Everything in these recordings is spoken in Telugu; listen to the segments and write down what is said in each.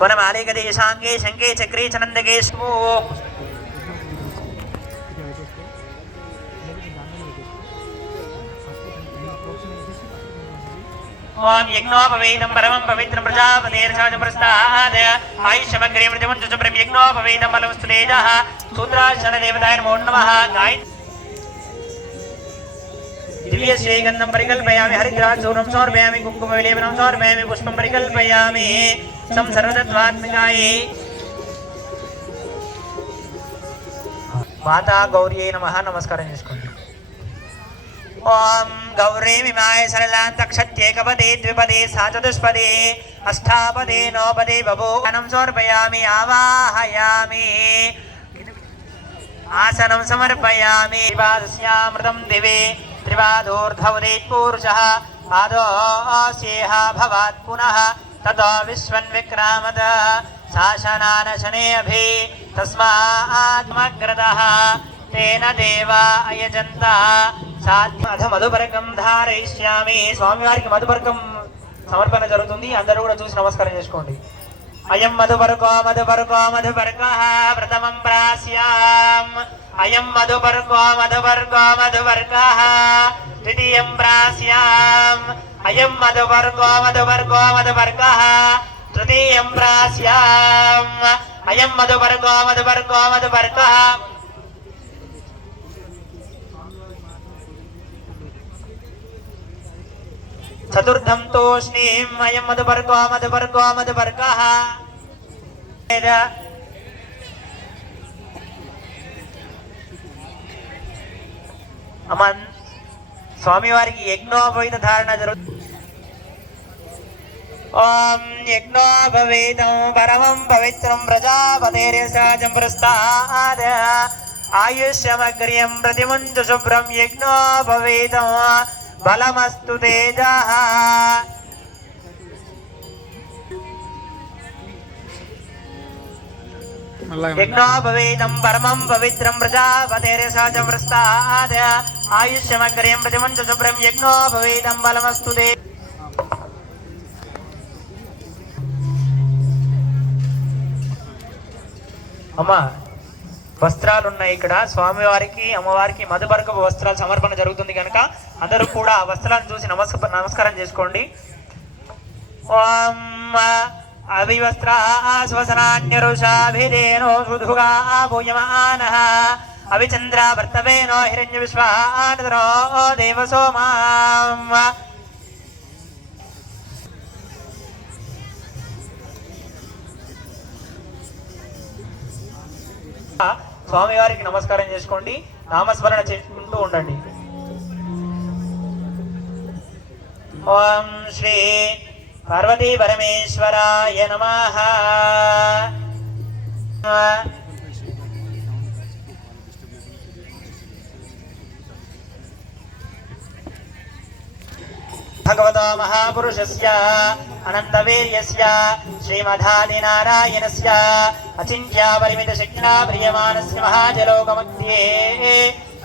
वनमालिकदेशाङ्गे शङ्के चक्रे चनन्दकेशो ओम यज्ञोपवेदं परमं पवित्रं प्रजापतेर्षाजप्रस्ताद आयुष्यमग्रे मृत्युमञ्जुषुभ्रं यज्ञोपवेदं बलमस्तु तेजः सूत्राशनदेवताय नमो नमः। दिव्य श्रीगंधं परिकल्पयामि हरिद्राचूर्णं समर्पयामि कुङ्कुमविलेपनं समर्पयामि पुष्पं परिकल्पयामि सर्वतत्त्वात्मिकायै माता गौर्यै नमः। नमस्कारं చేసుకోండి। ओम गौरीमिमाय सरलान्तक्षत्येकपदे द्विपदे साचतुष्पदे अष्टापदे नवपदे बभूवनं समर्पयामि आवाहयामि आसनं समर्पयामि। त्रिपादस्यामृतं दिवे त्रिपादोर्धवदेत्पूरुषः पादोऽस्येह भवात् पुनः ततो विश्वन्विक्रामद शासनानशने अभि तस्मात्मग्रतः तेन देवा अयजन्तः సాధ్యమధ మధుపరకం ధారయిష్యామి। స్వామివారికి మధుపరకం సమర్పణ జరుగుతుంది, అందరూ కూడా చూసి నమస్కారం చేసుకోండి। అయం మధుపరకో మధుపరకో మధుపరకః ప్రథమం ప్రాస్యాం అయం మధుపరకో మధుపరకో మధుపరకః ద్వితీయం ప్రాస్యాం అయం మధుపరకో మధుపరకో మధుపరకః తృతీయం ప్రాస్యాం అయం మధుపరకో మధుపరకో మధుపరకః चतुर्थं तोष्णीं अयं मधुपर्को मधुपर्को मधुपर्कः। अमन स्वामी वारिकी यज्ञोपवीत धारण जरुगुतुंदी। ओम यज्ञोपवीतं परमं पवित्रं प्रजापतेर्यशाचं पुरस्ताद आयुष्यमग्र्यं प्रतिमुञ्च शुभ्रं यज्ञोपवीतं बलमस्तु तेजः। यज्ञोपवीतं परमं पवित्रं प्रजापतेर्यशाचं पुरस्ताद आयुष्यमग्र्यं प्रतिमुञ्च शुभ्रं यज्ञोपवीतं बलमस्तु तेजः। अम्मा వస్త్రాలు ఉన్నాయి ఇక్కడ స్వామివారికి అమ్మవారికి మధుపర్కపు వస్త్రాల సమర్పణ జరుగుతుంది కనుక అందరూ కూడా ఆ వస్త్రాలను చూసి నమస్కారం చేసుకోండి। ఓం అవివస్త్రాస్వసనాన్యరుషాభిదేనో సుధుగా భూయమానః అవిచంద్రావర్తవేనో హిరణ్య విశ్వానదరో దేవసోమాం। స్వామివారికి నమస్కారం చేసుకోండి, నామస్మరణ చేసుకుంటూ ఉండండి। ఓం శ్రీ పార్వతీ పరమేశ్వరాయ నమః। भगवतो महापुरुषस्य अनन्तवीर्यस्य श्रीमदादिनारायणस्य अचिन्त्यापरिमितशक्त्या प्रियमाणस्य महाजलोकमध्ये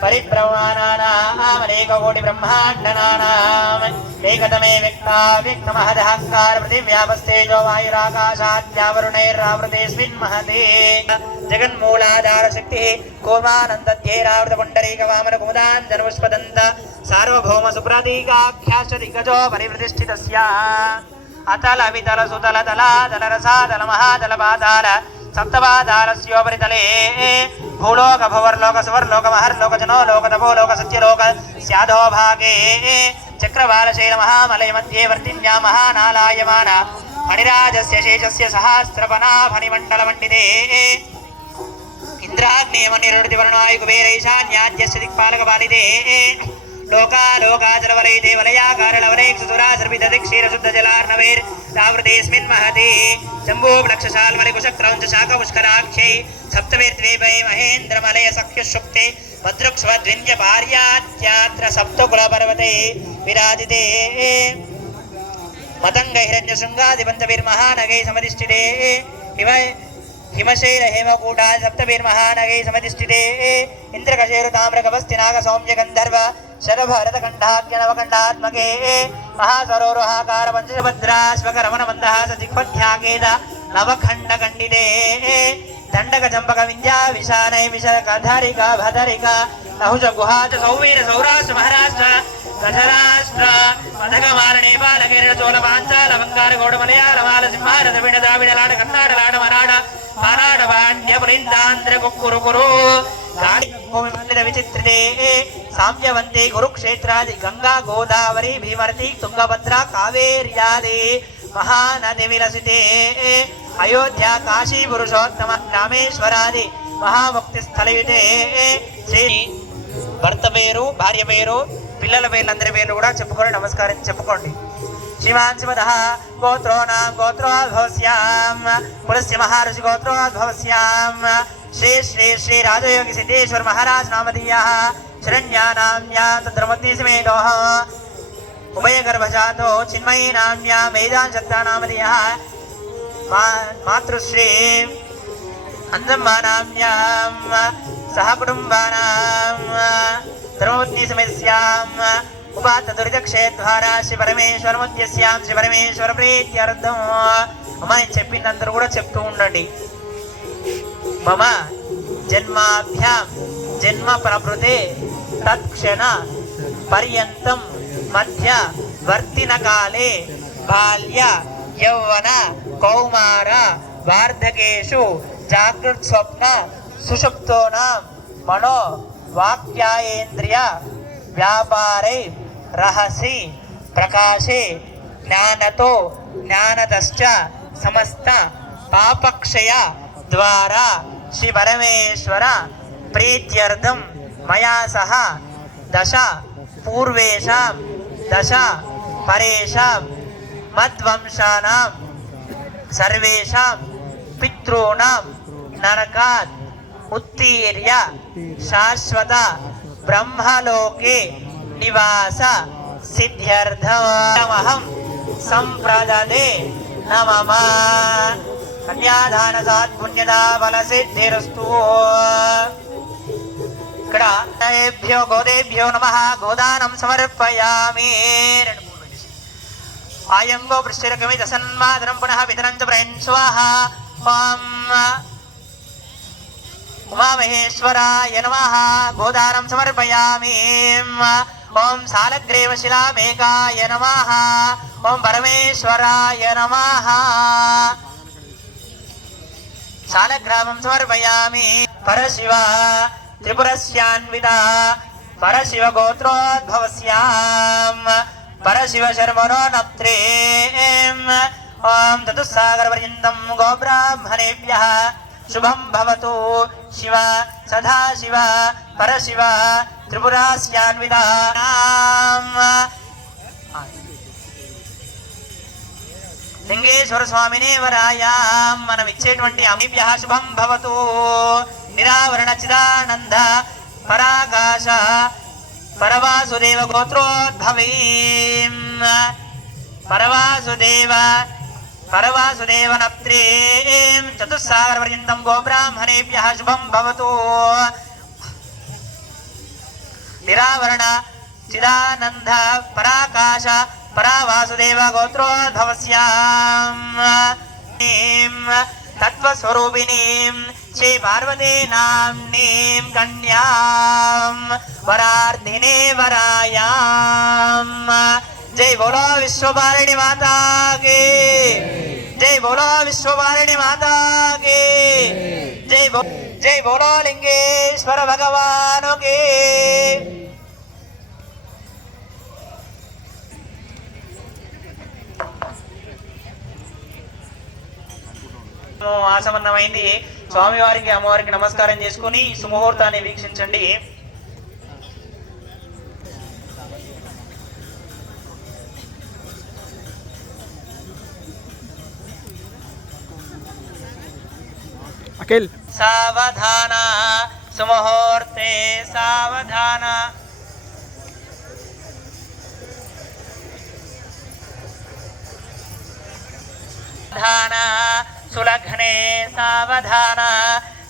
परिभ्रममाणानामनेककोटिब्रह्माण्डनानाम् एकतमे व्यक्ताव्यक्तमहदहङ्कार पृथिव्यापस्तेजो वायुराकाशाद्यावरुणैरावृतेऽस्मिन् महते जगन्मूलाधारशक्तिः कूर्मानन्दध्यैरावृतपुण्डरीकवामनकुमुदाञ्जनपुष्पदन्त सार्वभौम सुप्रतीकाख्याश्च दिग्गजो परिप्रतिष्ठितस्य अतल वितल सुतल तलातल रसातल महातल पाताल सप्तपातालस्योपरितले भूलोक भुवर्लोक सुवर्लोक महर्लोक जनो लोक तपोलोक सत्यलोक स्याधो भागे चक्रवालशैल महामलय मध्ये वर्तिन्या महानालायमान फणिराजस्य शेषस्य सहस्रपनाफणिमण्डलमण्डिते इंद्राग्नेयमनिरुदिवर्णाय कुबेरैशान्याद्यस्य दिक्पालकपालिते लोकालोकाचलवलयिते वलयाकारलवलैक्षुरासर्पितदिक्षीरशुद्धजलार्णवैर्दावृतेऽस्मिन् महते जम्बूप्लक्षशाल्मलिकुशक्रौञ्च शाखपुष्कराख्यै सप्तवेद्वेपै महेन्द्रमलय सख्युशुक्ते भद्रुक्ष्वद्विन्यपार्यात्यात्र सप्तकुलपर्वते विराजिते मतंग हिरण्यशृंगादिपंचभिर्महानगै समधिष्ठिते हिमशैल हेमकूटा सप्तभिर्महानगै समधिष्ठिते इंद्रकशेरु ताम्रकवस्तिनाग सौम्य गंधर्व शरभरतकण्ठाख्यनवकण्ठात्मके महासरोरुहाकार पंचभद्राश्वकरमण मन्दहास दिग्पथ्याकेद नवखण्डखण्डिते दण्डक चम्पक विन्द्या विशानय विशकधरिक भदरिक नहुज गुहाच सौवीर सौराष्ट्र महाराष्ट्र गजराष्ट्र पदकमाल नेपाल केरल चोल पांचाल बंगाल गौड़ मलयाल माल सिंहार तमिळ द्राविड लाड कर्नाटक लाड मराठ पाराड पांड्य पुलिंदांध्र कुक्कुरु कुरु मंदिर विचित्रिते साम्यवन्ते कुरुक्षेत्रादि गंगा गोदावरी भीमरती तुंगभद्रा कावेर्यादि महानदी विलसिते अयोध्या काशी पुरुषोत्तम रामेश्वरादि महामुक्ति स्थलयुते శ్రీ భర్త పేరు భార్య పేరు పిల్లల పేర్లందరి పేర్లు కూడా చెప్పుకొని నమస్కారం చెప్పుకోండి. శ్రీమాన్ శ్రీమదః గోత్రోనాం గోత్రోద్భవస్యాం పులస్య మహర్షి గోత్రోద్భవస్యాం శ్రీ శ్రీ శ్రీ రాజయోగి సిద్ధేశ్వర మహారాజ్ నామధేయః శరణ్యానామ్యా తద్రమతి సమేతః ఉభయగర్భజాతో చిన్మయీ నామ్యా మేధాన్ శక్తా నామధేయః మాతృశ్రీ अंजम्बानाम्यां सह कुटुम्बानां धर्मपत्नी समेतस्यां उपात्त दुर्दक्षेद्वारा श्री परमेश्वरमुद्यस्यां श्री परमेश्वर प्रीत्यर्थं అమ్మ నేను చెప్పినందరూ కూడా చెప్తూ ఉండండి. మమ జన్మాభ్యాం జన్మ ప్రభృతే తత్క్షణ పర్యంతం మధ్య వర్తిన కాలే బాల్య యౌవన కౌమార వార్ధకేషు जागृत स्वप्न सुषुप्तोनां मनो वाक्यायेन्द्रिय व्यापारे रहसि प्रकाशे ज्ञानतो ज्ञानतश्च समस्त पापक्षय द्वारा श्री परमेश्वर प्रीत्यर्थं मया सह दश पूर्वेषां दश परेषां मद्वंशानां सर्वेषां पितॄणां नरकात् उत्तीर्य शाश्वत ब्रह्मलोके निवास सिद्ध्यर्थमहं संप्रददे नमः. कन्यादान सत्पुण्यदा बलसिद्धिरस्तु. ఇక్కడ ఏభ్యో గోదేభ్యో నమః గోదానం సమర్పయామి. आयंगो पृष्ठरकमि दसन्मादरं पुनः वितरं च प्रयन् स्वाहा. ओम उमामहेश्वराय नमः गोदानं समर्पयामि. ओम सालग्रेव शिलामेकाय नमः. ओम परमेश्वराय नमः सालग्रामं समर्पयामि. परशिव त्रिपुरस्यान्विता परशिव गोत्रोद्भवस्यां परशिव शर्मणो नप्त्रेम्. ओम चतुस्सागरपर्यन्तं गोब्राह्मणेभ्यः शुभं भवतु. शिव सदाशिव परशिव त्रिपुरास्यान्वितानाम् లింగేశ్వర స్వామినే వరాయాం మనం ఇచ్చేటువంటి అమిభ్యః శుభం భవతు. నిరావరణ చిదానంద పరాకాశ పరవాసుదేవ గోత్రోద్భవీం పరవాసుదేవ నప్త్రీం చతుస్సాగర పర్యంతం గోబ్రాహ్మణేభ్యః శుభం భవతు. నిరావరణ చిదానంద పరాకాశ పరావాసుదేవ గోత్రోద్భవస్యాం తత్వస్వరూపిణీం శ్రీ పార్వతీ నామ్నీం కన్యాం వరార్ధినే వరాయాం. జై బోలో విశ్వపారిణి మాతా కీ జై బోలో విశ్వపారిణి మాతా కీ జై బోలో లింగేశ్వర భగవాను కీ. ఆసమన్నమైంది. స్వామివారికి అమ్మవారికి నమస్కారం చేసుకుని సుముహూర్తాన్ని వీక్షించండి. సావధాన సుముహూర్తే సావధాన. ధాన సులగ్నే సావధాన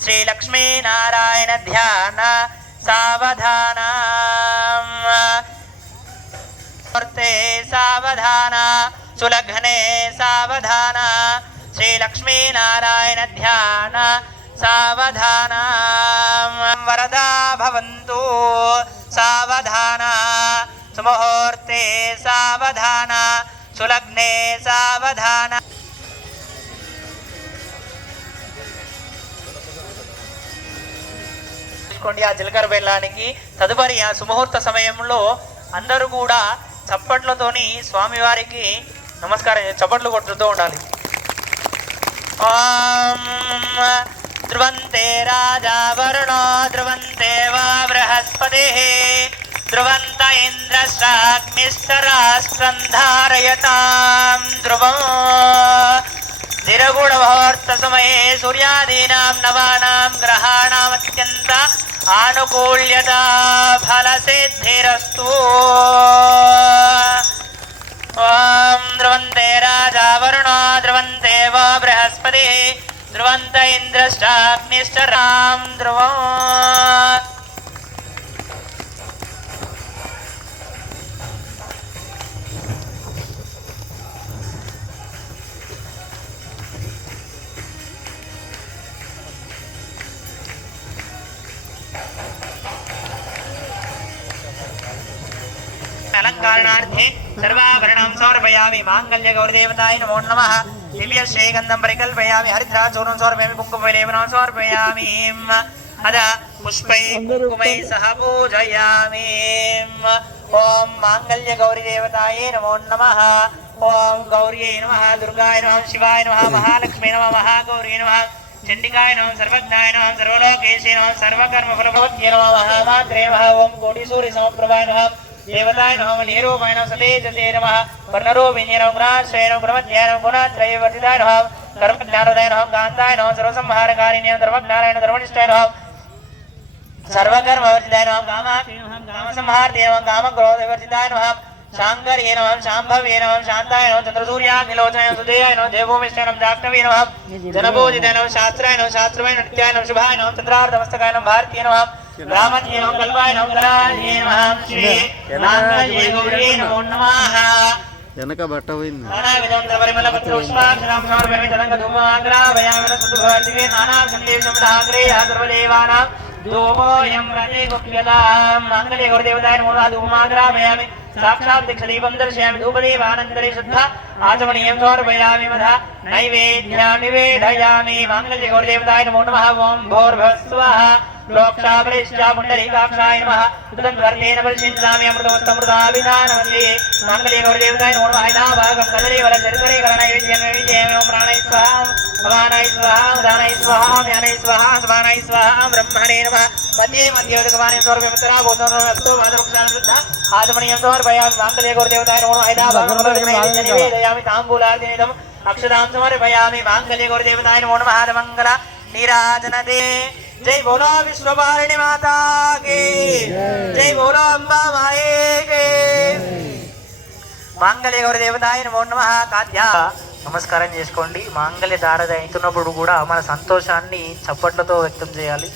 శ్రీలక్ష్మీ నారాయణ ధ్యాన సావధాన సావధాన సులగ్నే సావధాన శ్రీలక్ష్మీ నారాయణ ధ్యాన సావధాన వరదా భవంతు సావధాన సుముహూర్తే సావధాన సులగ్నే సావధాన. ఆ జీలకర్ర బెల్లానికి తదుపరి ఆ సుముహూర్త సమయంలో అందరూ కూడా చప్పట్లతోని స్వామివారికి నమస్కారం చప్పట్లు కొట్టుతూ ఉండాలి. ఓం ధ్రువంతే రాజా వరుణో ధ్రువంతే వా బృహస్పతి ధ్రువంత ఇంద్రశ్చాగ్నిశ్చరాష్ట్రం ధారయతాం ధ్రువం ధిరగుణముహూర్త సమయే సూర్యాదీనాం నవానాం గ్రహాణామత్యంత ఆనుకూల్యత ఫలసిద్ధిరస్తు. ఓం ధ్రువంతే రాజా వరుణో ధ్రువంతే వా బృహస్పతి ధ్రువంత ఇంద్రశ్చాగ్నిశ్చరాం ధ్రువం. अलंकारणार्थे सर्वाभरणं समर्पयामि. मांगल्य गौरदेवताय नमो नमः. दिव्य श्रीगंधं परिकल्पयामि. हरिद्राचूर्णं समर्पयामि. कुङ्कुमलेपनं समर्पयामि. अदा पुष्पै कुङ्कुमै सह पूजयामि. ओम मांगल्य गौरीदेवताय नमो नमः. ओम गौर्यै नमः. दुर्गाय नमः. शिवाय नमः. महालक्ष्मी नमः. महागौरी नमः. चंडिकाय नमः. सर्वज्ञाय नमः. सर्वलोकेशे नमः. सर्वकर्मफलप्रवद्ये नमः. महामात्रे नमः. ओम कोटिसूर्यसमप्रभाय नमः. देवताय नमः. नीरूपाय नमः. सतेजसे नमः. वर्णरूपिणे नमः. गुणाश्रये नमः. गुणवत्याय नमः. गुणत्रयवर्जिताय नमः. कर्मज्ञानोदय नमः. कान्ताय नमः. सर्वसंहारकारिणे नमः. धर्मज्ञानाय नमः. धर्मनिष्ठाय नमः. सर्वकर्मवर्जिताय नमः. कामसंहार्थे नमः. कामक्रोधवर्जिताय नमः. शांकर्ये नमः. शांभवे नमः. शांताय नमः. चंद्रसूर्याग्निलोचनाय नमः. सुदेयाय नमः. देवभूमिष्ठाय नमः. जाह्नवे नमः. जनपूजिताय नमः. शास्त्राय नमः. शास्त्रमय नृत्याय नमः. शुभाय नमः. चंद्रार्धमस्तकाय नमः. भारतीय नमः. रामन्ये नमः. कल्पाय नमः. कराये नमः. श्री मांगल्ये गौरी नमो नमः. వెనక బట్ట పోయింది. నానావిధం పరిమళపత్ర పుష్పాక్షరాం సమర్పయామి. తదంగ ధూమాగ్రావయామి. శుద్ధభార్తికే నానాం సందేశం సహాగ్రే సర్వదేవానాం ధూమోయం ప్రతిగుప్యతాం. మాంగళ్య గౌరదేవతాయ నమో నమః. ధూమాగ్రావయామి. साक्षात् दीक्षदीपं दर्शयामि. धूपदीपानन्तरे शुद्ध आचमनीयं समर्पयामि. मधा नैवेद्यं निवेदयामि. मांगल्य गौरदेवताय नमो नमः. ओं भूर्भुवः लोक्षापरिष्टा पुण्डरीकाक्षाय नमः. उदन्वर्तेन परिचिन्तामि. अमृतमस्तमृताभिधानमते. मांगल्य गौरदेवताय नमो नमः. इदाभागं कदलीवल चरितरे करणैवेद्यं नैवेद्यं प्राणै स्वाहा समानाय स्वाहा उदानाय स्वाहा ज्ञानाय स्वाहा समानाय स्वाहा ब्रह्मणे नमः. मध्ये मध्ये उदकमाने समर्पयामि. भूतोऽस्तु मातृक्षां शुद्ध आचमनीयं समर्पयामि. मांगल्य गौरदेवताय नमो नमः. इदाभागं निवेदयामि. ताम्बूलार्दिनीदम् अक्षतां समर्पयामि. मांगल्य गौरदेवताय नमो नमः. मंगल नीराजनते. जय बोलो विश्वपालिनी माता की जय. बोलो अम्बा माये की. మాంగళ్య గౌరి దేవతాయ నమో నమః. కాద్య నమస్కారం చేసుకోండి. మాంగళ్య ధారణ అవుతున్నప్పుడు కూడా మన సంతోషాన్ని చప్పట్లతో వ్యక్తం చేయాలి.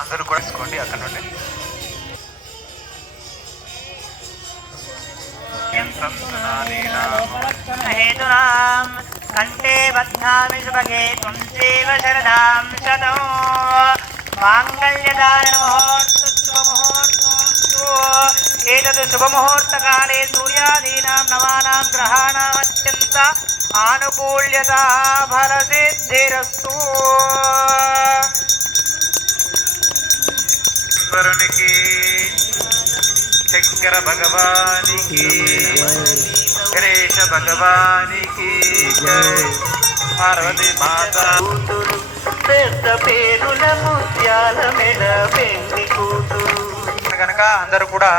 అందరూ కూడా తీసుకోండి అక్కడ నుండి. హేతునాం కంఠే బధ్నామి శుభగే త్వం చైవ శరదాం శతో. మాంగళ్యధారణ ముహూర్తోస్తు. ఏతత్ శుభముహూర్తకాలే సూర్యాదీనాం నవానాం గ్రహాణాం అత్యంత ఆనుకూల్యతా ఫలసిద్ధిరస్తు. ఈశ్వరునికి శంకర భగవానికి గణేశ భగవానికి పార్వతి మాత కూతురు పెద్ద పేరుల ముత్యాల మెడ పెళ్లి కూతురు కనుక అందరూ కూడా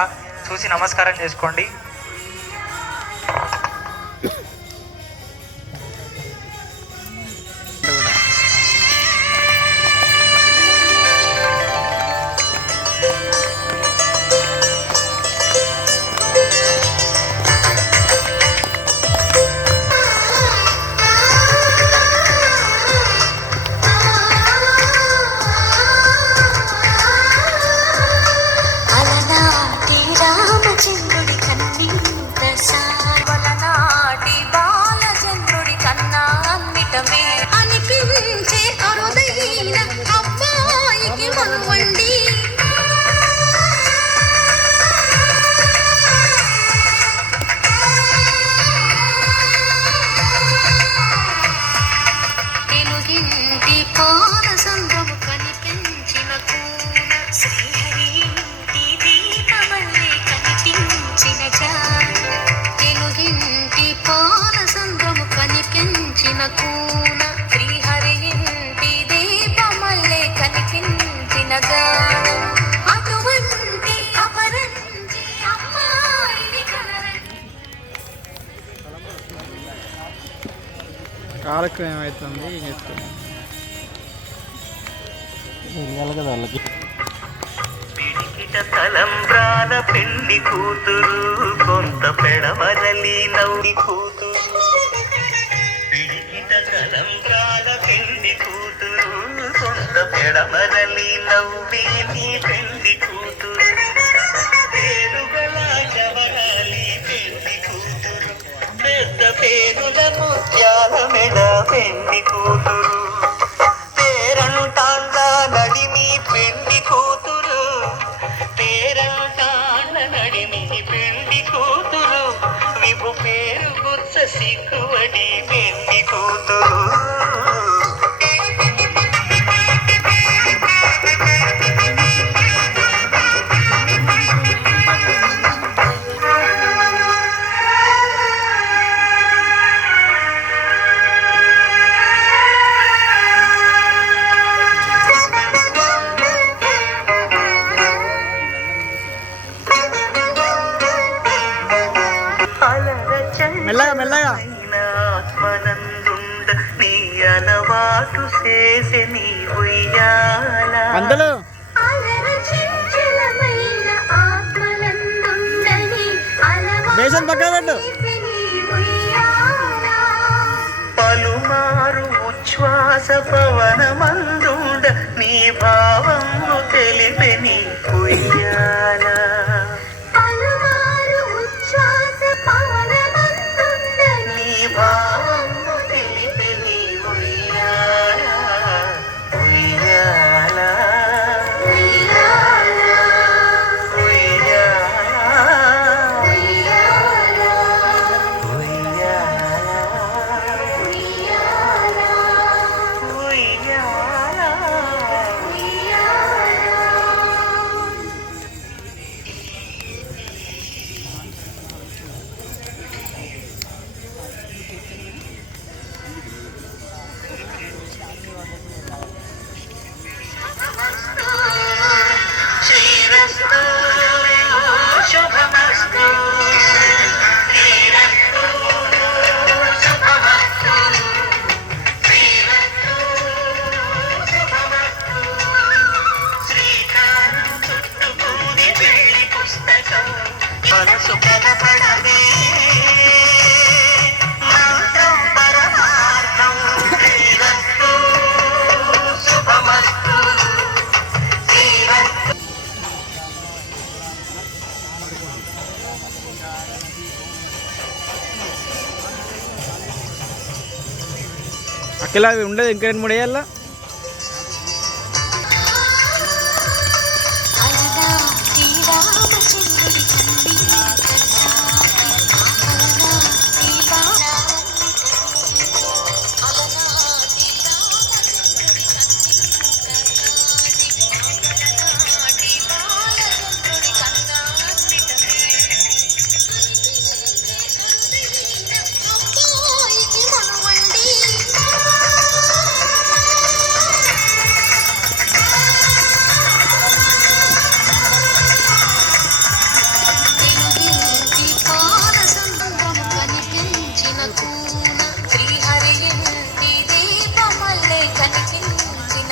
చూసి నమస్కారం చేసుకోండి. అనిపించే అరుదైన అబ్బాయికి మనవండి తెలుగింటి పాలసంద్రము కనిపించిన కూన శ్రీహరి ఇంటి దీపమల్లే కనిపించిన జాన తెలుగింటి పాలసంద్రము కనిపించిన కూన శ్రీహరి ఇంటి దీపమల్లే కనిపించిన గాన అటువంటి అపరంజి అమ్మాయిని కనరండి. కాలక్రమం అవుతుంది ఏం చేస్తుంది వాళ్ళకి పిడికిట తలంబ్రాల పెళ్లి కూతురు కొంత పెడమరలి నవ్వి కూతురు పిడికిట తలంబ్రాల పెళ్లి కూతురు కొంత పెడమరలి నవ్వి నీ పెళ్లి కూతురు పేరుగల జవరాలి పెళ్లి కూతురు పెద్ద పేరుల ముత్యాల మెడ పెళ్లి కూతురు పేరంటాండ నడిమి పెళ్లి కూతురు పేరంటాండ నడిమి పెళ్లి కూతురు విభు పేరు గుచ్చ సిక్కువడి పెళ్లి కూతురు మెల్లగా మెల్లగా ఆత్మనందుండ నీ అలవాటు చేసే నీ ఉయ్యాల అందరూ అలరచించలమైన ఆత్మలందుండని బేసన్ పక్కన పెట్టు. పలుమారు ఉచ్ఛ్వాస పవనమందుండ నీ భావము తెలిపే నీ ఉయ్యాల పలుమారు ఉచ్ఛ్వాస పవనమందుండని నీ భావము తెలిపే నీ ఉయ్యాల ఉయ్యాల ఉయ్యాల ఉయ్యాల శ్రీరస్తు శుభమస్తు శ్రీరస్తు శుభమస్తు శ్రీరస్తు శుభమస్తు శ్రీకారం చుట్టుకుంది పెళ్లి పుస్తకం మనసు కనపడదే మంత్రం పరమార్థం శ్రీరస్తు శుభమస్తు శ్రీరస్తు అఖిల అవి ఉండదు ఇంకా 2-3 ఏళ్ళ అలనాటి రామచంద్రుడి కన్నిటి సాటి అలనాటి బాణాన్ని అలనాటి రామచంద్రుడి కన్నిటి సాటి అలనాటి బాలచంద్రుడి కన్నాన్నిట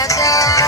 రాజా